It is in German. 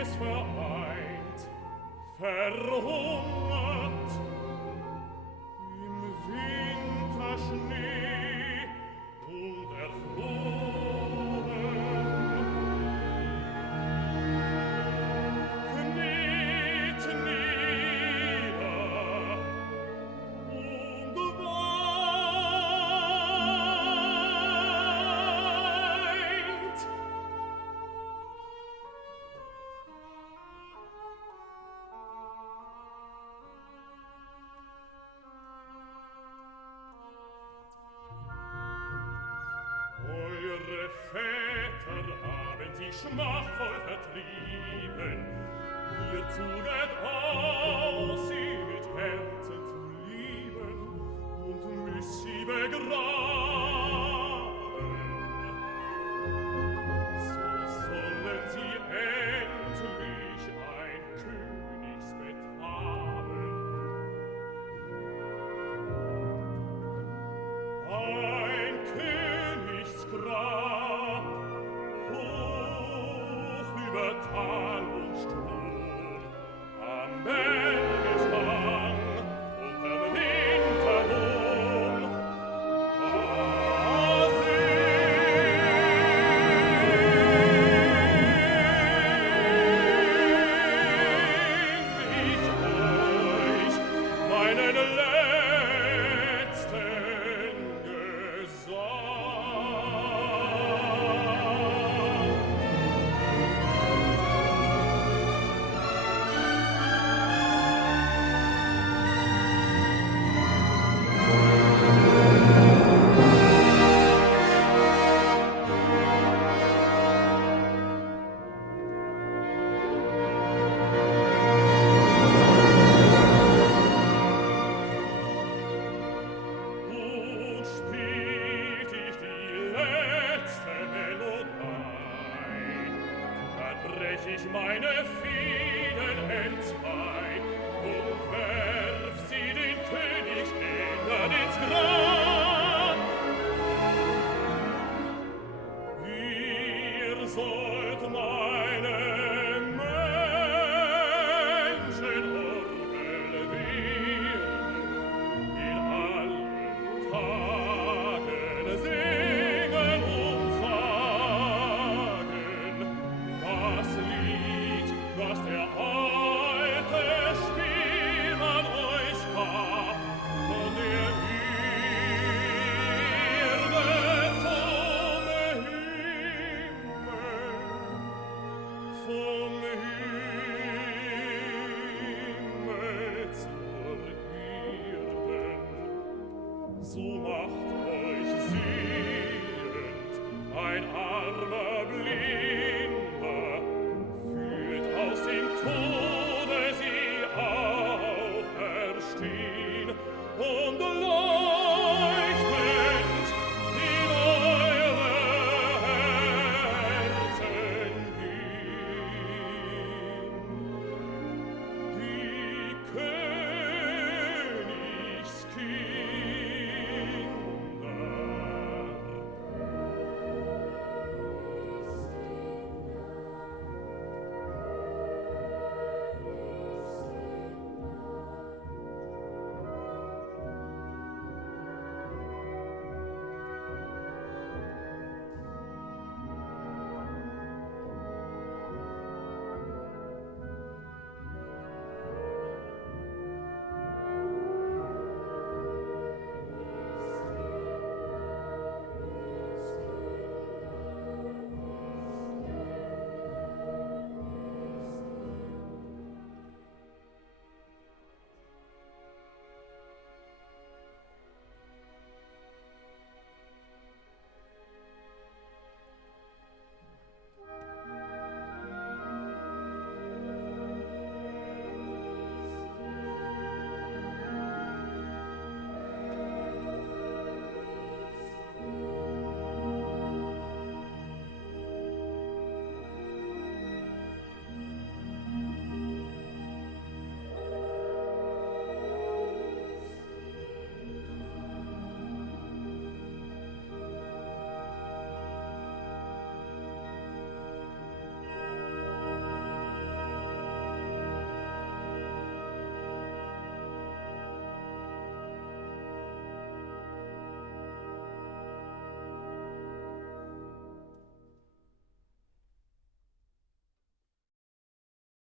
Liebes vereint, verhungert im Winterschnee und erfroren. Kniet nieder und weint. Eure Väter haben sie schmachvoll vertrieben, ihr zuget aus, sie mit Herzen zu lieben, und müsst sie begraben. So sollen sie endlich ein Königsbett haben. Ein Königsgrab, hoch über Tal und Strom, am Bergeshang, unterm Winterdom. Ich euch meinen letzten Gesang. Und spielt ich die letzte Melodie, dann brech ich meine Fäden entzwei und werf sie den Königskindern ins Grab. Ihr sollt meine Menschenorgel werden, in allen Tagen sehen.